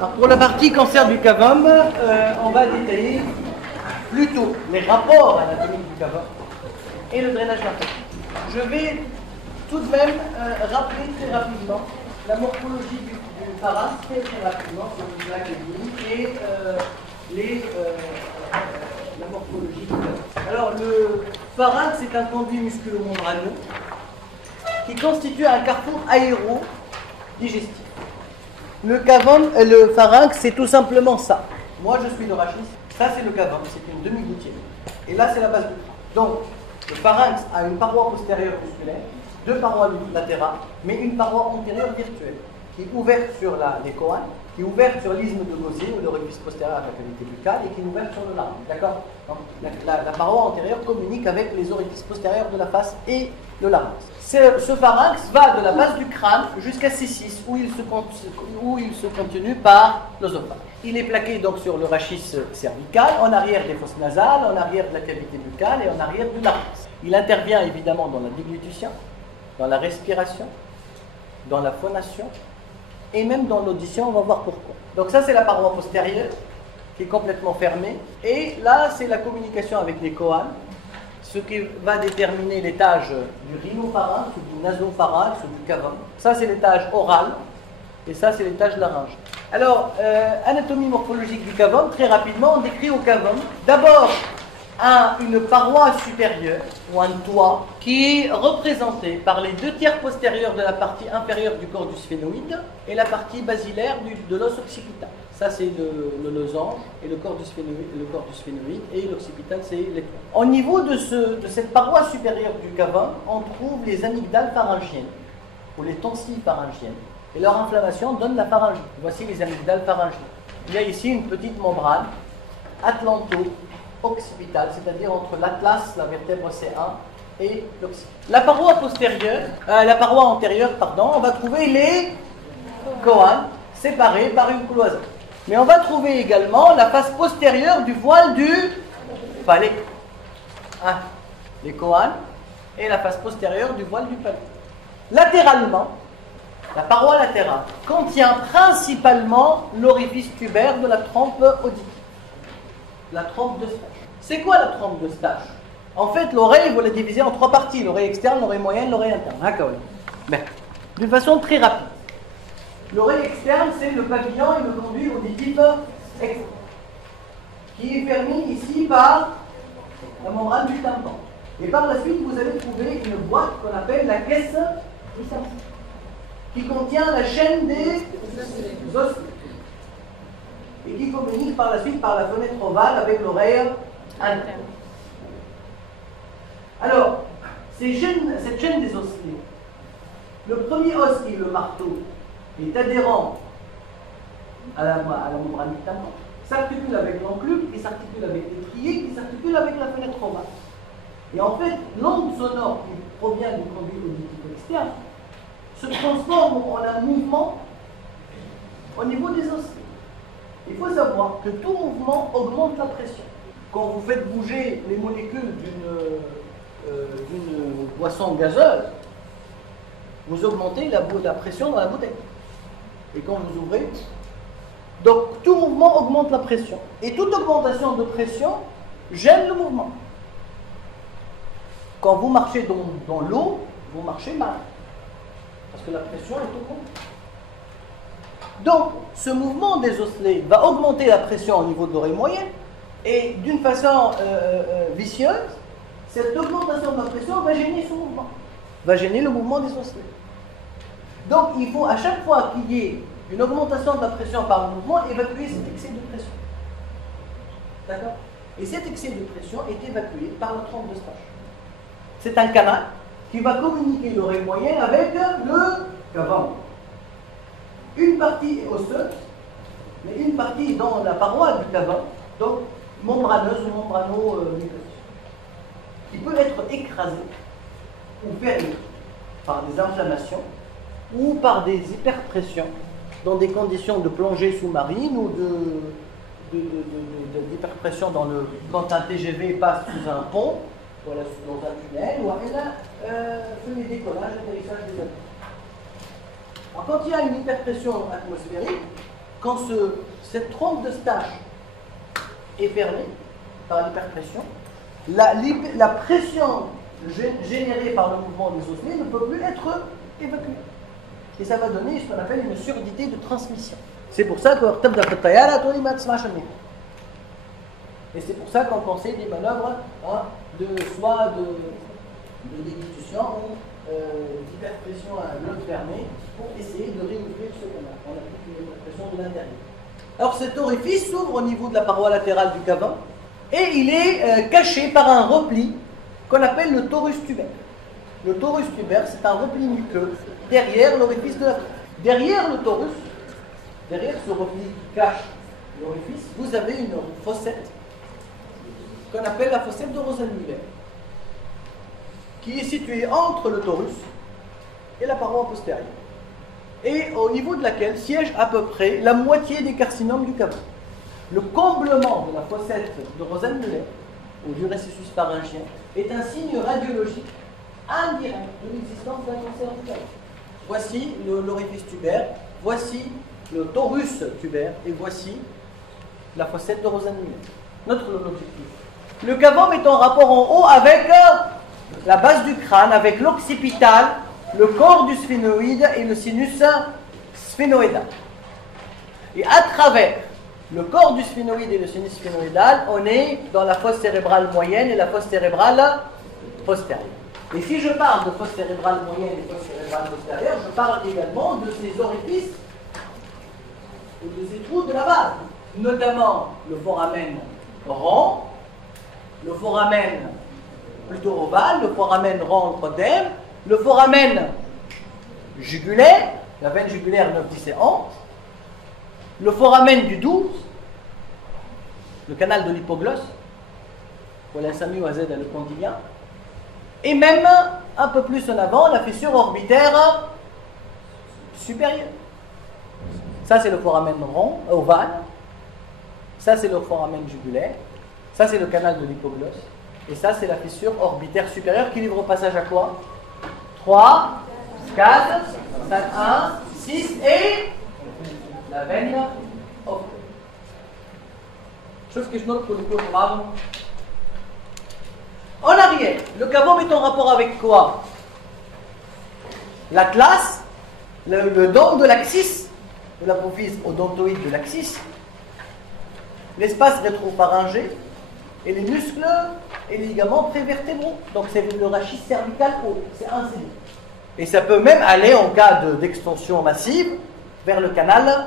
Alors pour la partie cancer du cavum, on va détailler plutôt les rapports anatomiques du cavum et le drainage lymphatique. Je vais tout de même rappeler très rapidement la morphologie du pharynx, très rapidement, sur une plaque et la morphologie du cavum. Alors le pharynx est un conduit musculo-membraneux qui constitue un carrefour aéro-digestif. Le pharynx, c'est tout simplement ça. Moi, je suis de rachis. Ça, c'est le cavum, c'est une demi-gouttière. Et là, c'est la base du crâne. Donc, le pharynx a une paroi postérieure musculaire, deux parois latérales, mais une paroi antérieure virtuelle, qui est ouverte sur les coans, qui est ouverte sur l'isthme de Gaussier, ou l'orifice postérieur à la cavité buccale, et qui est ouverte sur le larynx. D'accord? Donc, la paroi antérieure communique avec les orifices postérieurs de la face et le larynx. Ce pharynx va de la base du crâne jusqu'à C6, où il se continue par l'œsophage. Il est plaqué donc sur le rachis cervical, en arrière des fosses nasales, en arrière de la cavité buccale et en arrière du larynx. Il intervient évidemment dans la déglutition, dans la respiration, dans la phonation et même dans l'audition, on va voir pourquoi. Donc ça, c'est la paroi postérieure qui est complètement fermée. Et là, c'est la communication avec les coans, ce qui va déterminer l'étage du rhinopharynx ou du nasopharynx ou du cavum. Ça, c'est l'étage oral et ça, c'est l'étage larynge. Alors, anatomie morphologique du cavum, très rapidement, on décrit au cavum d'abord une paroi supérieure ou un toit qui est représenté par les deux tiers postérieurs de la partie inférieure du cordus sphénoïde et la partie basilaire de l'os occipital. Ça, c'est le losange et le cordus sphénoïde et l'occipital, c'est l'étoile. Au niveau de cette paroi supérieure du cavum, on trouve les amygdales pharyngiennes ou les tonsilles pharyngiennes. Et leur inflammation donne la pharyngite. Voici les amygdales pharyngiennes. Il y a ici une petite membrane atlanto-occipitale, c'est-à-dire entre l'atlas, la vertèbre C1 et l'occiput. La paroi antérieure, on va trouver les coans séparés par une cloison. Mais on va trouver également la face postérieure du voile du palais. Les coans et la face postérieure du voile du palais. Latéralement, la paroi latérale contient principalement l'orifice tubaire de la trompe auditive, la trompe d'Eustache. C'est quoi la trompe d'Eustache? En fait, l'oreille, vous la divisez en trois parties, l'oreille externe, l'oreille moyenne, l'oreille interne. Mais, d'une façon très rapide. L'oreille externe, c'est le pavillon et le conduit auditif externe, qui est fermé ici par la membrane du tympan. Et par la suite, vous allez trouver une boîte qu'on appelle la caisse qui contient la chaîne des osselets et qui communique par la suite par la fenêtre ovale avec l'oreille interne. Alors, cette chaîne des osselets, le premier os qui est le marteau est adhérent à la membrane du tympan, s'articule avec l'enclume, qui s'articule avec l'étrier, qui s'articule avec la fenêtre ovale. Et en fait, l'onde sonore qui provient du conduit auditif externe se transforme en un mouvement au niveau des osselets. Il faut savoir que tout mouvement augmente la pression. Quand vous faites bouger les molécules d'une boisson gazeuse, vous augmentez la pression dans la bouteille. Et quand vous ouvrez, donc tout mouvement augmente la pression. Et toute augmentation de pression gêne le mouvement. Quand vous marchez dans l'eau, vous marchez mal. Parce que la pression est augmentée. Donc, ce mouvement des osselets va augmenter la pression au niveau de l'oreille moyenne. Et d'une façon vicieuse, cette augmentation de la pression va gêner ce mouvement. Va gêner le mouvement des osselets. Donc, il faut à chaque fois qu'il y ait une augmentation de la pression par le mouvement, évacuer cet excès de pression. D'accord? Et cet excès de pression est évacué par la trompe d'Eustache. C'est un canal qui va communiquer l'oreille moyenne avec le cavum. Une partie est osseuse, mais une partie est dans la paroi du cavum, donc membraneuse ou membrano-muqueuse, qui peut être écrasée ou fermée par des inflammations ou par des hyperpressions dans des conditions de plongée sous-marine ou d'hyperpression quand un TGV passe sous un pont, voilà, dans un tunnel, ou fait les décollages, atterrissages des avions. Alors, quand il y a une hyperpression atmosphérique, quand cette trompe de Stache est fermée par l'hyperpression, la pression générée par le mouvement des osselets ne peut plus être évacuée. Et ça va donner ce qu'on appelle une surdité de transmission. C'est pour ça que et c'est pour ça qu'on conseille des manœuvres soit de déglutition ou d'hyperpression à l'autre fermée pour essayer de réouvrir ce canal. On applique une hyperpression de l'intérieur. Alors cet orifice s'ouvre au niveau de la paroi latérale du cavum et il est caché par un repli qu'on appelle le torus tubaire. Le torus tubaire, c'est un repli muqueux derrière l'orifice de la trompe. Derrière le torus, derrière ce repli qui cache l'orifice, vous avez une fossette qu'on appelle la fossette de Rosenmüller, qui est située entre le torus et la paroi postérieure, et au niveau de laquelle siège à peu près la moitié des carcinomes du cavum. Le comblement de la fossette de Rosenmüller, ou du récessus pharyngien, est un signe radiologique indirect de l'existence d'un cancer du cavum. Voici l'orifice tubaire, voici le torus tubaire, et voici la fossette de Rosenmüller. Notre objectif. Le cavum est en rapport en haut avec la base du crâne, avec l'occipital, le corps du sphénoïde et le sinus sphénoïdal. Et à travers le corps du sphénoïde et le sinus sphénoïdal, on est dans la fosse cérébrale moyenne et la fosse cérébrale postérieure. Et si je parle de fosse cérébrale moyenne et fosse cérébrale postérieure, je parle également de ces orifices et de ces trous de la base, notamment le foramen rond, le foramen plutôt ovale, le foramen rond prodème, le foramen jugulaire, la veine jugulaire 9, 10 et 11, le foramen du 12, le canal de l'hypoglosse, pour l'insami ou AZ le condylien, et même un peu plus en avant, la fissure orbitaire supérieure. Ça, c'est le foramen rond, ovale. Ça, c'est le foramen jugulaire. Ça, c'est le canal de l'hypoglosse. Et ça, c'est la fissure orbitaire supérieure qui livre au passage à quoi? 3, 4, 5, 1, 6 et la veine off. Chose que je note pour le cours de marge. En arrière, le cavum est en rapport avec quoi? L'atlas, le dôme de l'axis, de l'apophyse odontoïde de l'axis, l'espace rétropharyngé et les muscles et les ligaments prévertébraux. Donc c'est le rachis cervical haut, c'est un CD. Et ça peut même aller en cas d'extension massive vers le canal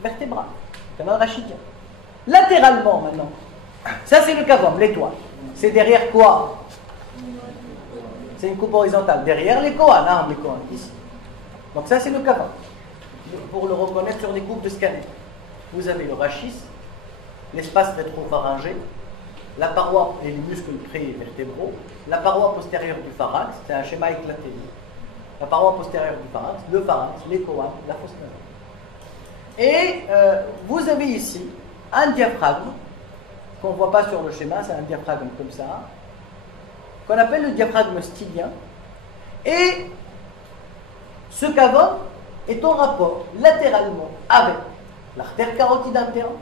vertébral, le canal rachidien. Latéralement maintenant, ça c'est le cavum, l'étoile. C'est derrière quoi? C'est une coupe horizontale. Derrière les coanes, les coanes, ici. Donc ça c'est le cavum. Pour le reconnaître sur des coupes de scanner. Vous avez le rachis, l'espace rétropharyngé, la paroi et les muscles prévertébraux, la paroi postérieure du pharynx, c'est un schéma éclaté. La paroi postérieure du pharynx, le pharynx, les coanes, la fosse nasale. Et vous avez ici un diaphragme qu'on ne voit pas sur le schéma, c'est un diaphragme comme ça, qu'on appelle le diaphragme stylien. Et ce cavum est en rapport latéralement avec l'artère carotide interne,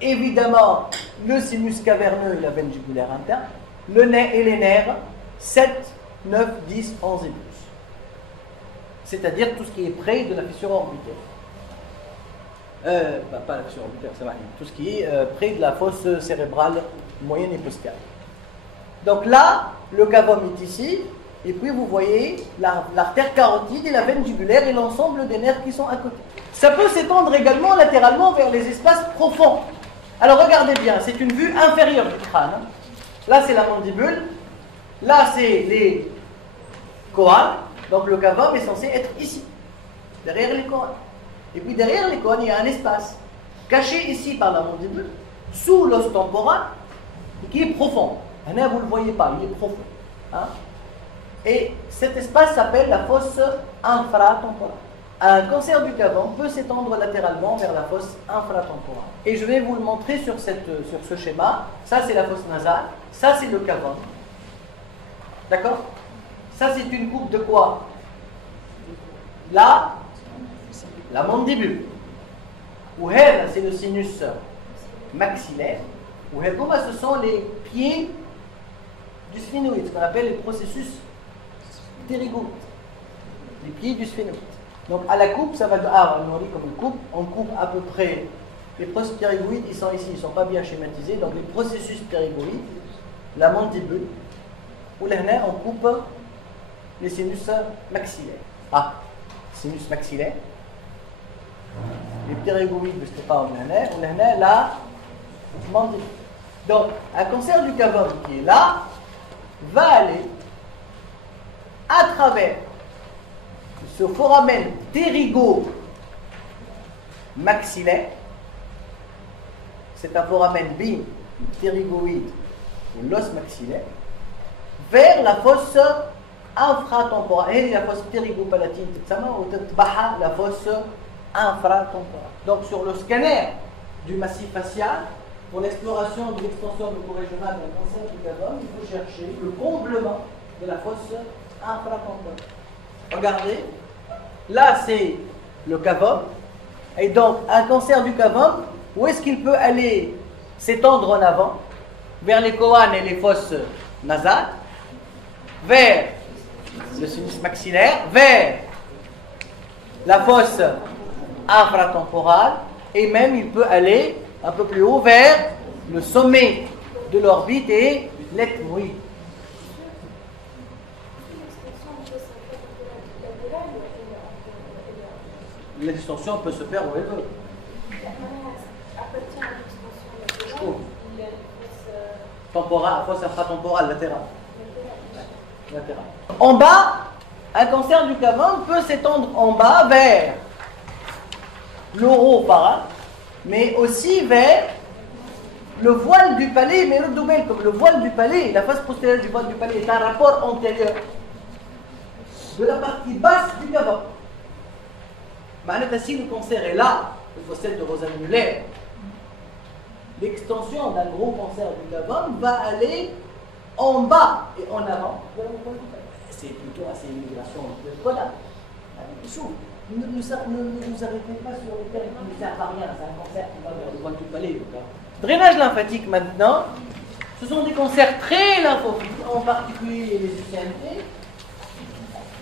évidemment le sinus caverneux et la veine jugulaire interne, le nez et les nerfs 7, 9, 10, 11 et 12. C'est-à-dire tout ce qui est près de la fissure orbitaire. Pas la fissure orbitaire, ça va rien. Tout ce qui est près de la fosse cérébrale moyenne et postérieure. Donc là, le cavum est ici, et puis vous voyez l'artère carotide et la veine jugulaire et l'ensemble des nerfs qui sont à côté. Ça peut s'étendre également latéralement vers les espaces profonds. Alors regardez bien, c'est une vue inférieure du crâne. Là c'est la mandibule, là c'est les coanes, donc le cavum est censé être ici, derrière les coanes. Et puis derrière les coanes, il y a un espace, caché ici par la mandibule, sous l'os temporal, qui est profond. Là, vous ne le voyez pas, il est profond. Et cet espace s'appelle la fosse infratemporale. Un cancer du cavum peut s'étendre latéralement vers la fosse infratemporale. Et je vais vous le montrer sur ce schéma. Ça, c'est la fosse nasale. Ça, c'est le cavum. D'accord? Ça, c'est une coupe de quoi? Là, la mandibule. Ou c'est le sinus maxillaire. Ou ce sont les pieds du sphénoïde, ce qu'on appelle les processus ptérygoïdes. Les pieds du sphénoïde. Donc à la coupe, ça va de on dit comme une coupe, on coupe à peu près. Les processus ptérygoïdes, ils sont ici, ils ne sont pas bien schématisés. Donc les processus ptérygoïdes, la mandibule, ou là, on coupe les sinus maxillaires. Sinus maxillaire. Les ptérygoïdes, je ne sais pas, on a la mandibule. Donc, un cancer du cavum qui est là va aller à travers ce foramen ptérygo-maxillaire. C'est un foramen ptérygoïde de l'os maxillaire vers la fosse infratemporale. Et la fosse ptérygopalatine, la fosse infratemporale. Donc, sur le scanner du massif facial, pour l'exploration de l'extension mucorégionale d'un cancer du cavum, il faut chercher le comblement de la fosse infratemporale. Regardez, là c'est le cavum, et donc un cancer du cavum, où est-ce qu'il peut aller s'étendre en avant? Vers les coanes et les fosses nasales, vers le sinus maxillaire, vers la fosse infratemporale, et même il peut aller un peu plus haut vers le sommet de l'orbite et l'ethmoïde. L'extension peut se faire où elle veut. Temporale, fosse infratemporale, latérale. En bas, un cancer du cavum peut s'étendre en bas vers l'oropharynx, mais aussi vers le voile du palais, mais le domaine comme le voile du palais, la face postérieure du voile du palais est un rapport antérieur de la partie basse du cavum. Si le cancer est là, le fossette de Rosa-Muller, l'extension d'un gros cancer du cavum va aller en bas et en avant. C'est plutôt assez une migration podale. Ne nous arrêtez pas sur les termes qui ne servent à rien. C'est un cancer qui va vers le voile du palais. Drainage lymphatique maintenant. Ce sont des cancers très lymphophiliques, en particulier les UCNT.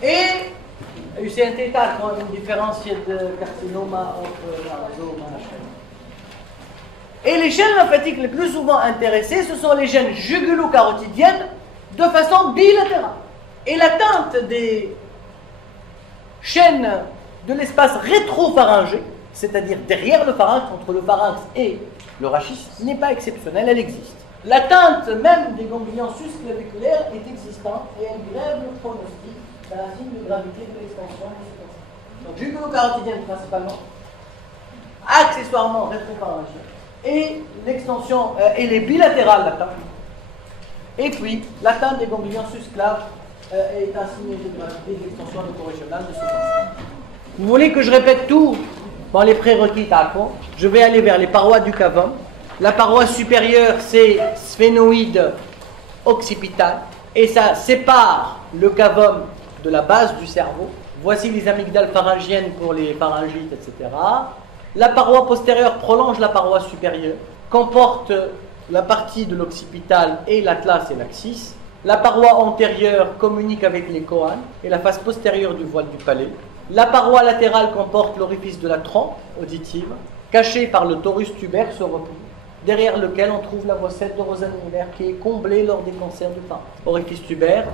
Et UCNT tard, quand on différencie de carcinoma entre l'azoma et les chaînes lymphatiques les plus souvent intéressées, ce sont les chaînes jugulo-carotidiennes de façon bilatérale. Et l'atteinte des chaînes de l'espace rétropharyngé, c'est-à-dire derrière le pharynx, entre le pharynx et le rachis, n'est pas exceptionnelle, elle existe. L'atteinte même des ganglions susclaviculaires est existante et elle grève le pronostic d'un signe de gravité de l'extension. Donc jugulo-carotidienne principalement, accessoirement rétropharyngée, et l'extension, et les bilatérales l'atteinte. Et puis, l'atteinte des ganglions susclaves est un signe de gravité de l'extension mucorégionale de ce cancer. Vous voulez que je répète tout dans les prérequis TACO? Je vais aller vers les parois du cavum. La paroi supérieure, c'est sphénoïde occipital, et ça sépare le cavum de la base du cerveau. Voici les amygdales pharyngiennes pour les pharyngites, etc. La paroi postérieure prolonge la paroi supérieure, comporte la partie de l'occipital et l'atlas et l'axis. La paroi antérieure communique avec les coanes et la face postérieure du voile du palais. La paroi latérale comporte l'orifice de la trompe auditive, caché par le torus tubaire se replie, derrière lequel on trouve la fossette de Rosa-Muller qui est comblée lors des cancers du pharynx. Orifice tubaire,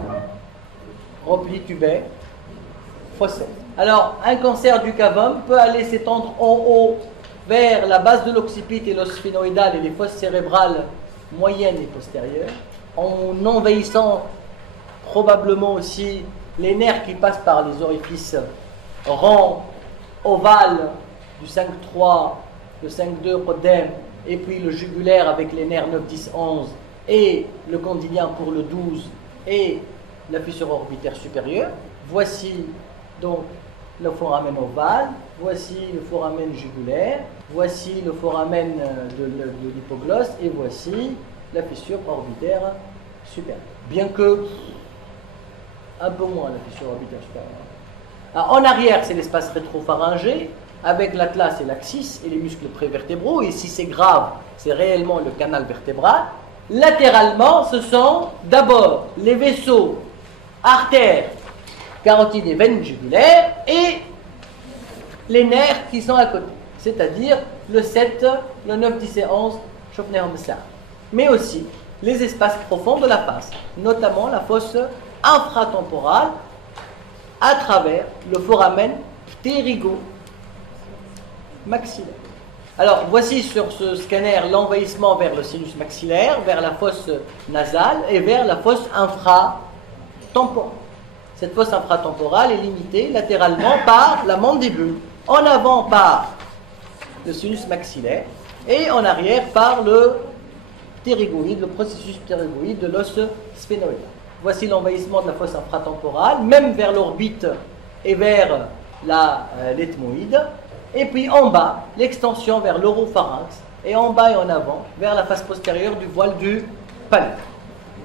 repli tubaire, fossette. Alors, un cancer du cavum peut aller s'étendre en haut vers la base de l'occipite et l'os sphénoïdal et les fosses cérébrales moyennes et postérieures, en envahissant probablement aussi les nerfs qui passent par les orifices ronds, ovales du 5-3, le 5-2 podème, et puis le jugulaire avec les nerfs 9, 10, 11, et le condylien pour le 12, et la fissure orbitaire supérieure. Voici donc le foramen ovale, voici le foramen jugulaire, voici le foramen de l'hypoglosse, et voici la fissure orbitaire supérieure. Bien que un peu moins la fissure orbitaire supérieure. Alors, en arrière, c'est l'espace rétropharyngé, avec l'atlas et l'axis et les muscles prévertébraux, et si c'est grave, c'est réellement le canal vertébral. Latéralement, ce sont d'abord les vaisseaux, artères, carotides et veines jugulaires, et les nerfs qui sont à côté, c'est-à-dire le 7, le 9, 10 et 11, mais aussi les espaces profonds de la face, notamment la fosse infratemporale à travers le foramen ptérygo-maxillaire. Alors, voici sur ce scanner l'envahissement vers le sinus maxillaire, vers la fosse nasale et vers la fosse infratemporale. Cette fosse infratemporale est limitée latéralement par la mandibule, en avant par le sinus maxillaire et en arrière par le ptérygoïde, le processus ptérygoïde de l'os sphénoïde. Voici l'envahissement de la fosse infratemporale, même vers l'orbite et vers l'ethmoïde. Et puis en bas, l'extension vers l'oropharynx, et en bas et en avant, vers la face postérieure du voile du palais.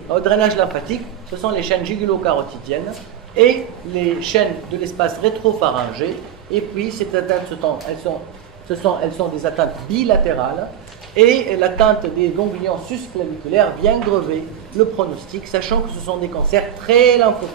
Au drainage lymphatique, ce sont les chaînes jugulo-carotidiennes et les chaînes de l'espace rétropharyngé. Et puis, ces atteintes, elles sont des atteintes bilatérales, et l'atteinte des ganglions susclaviculaires vient grever le pronostic, sachant que ce sont des cancers très lymphophiles.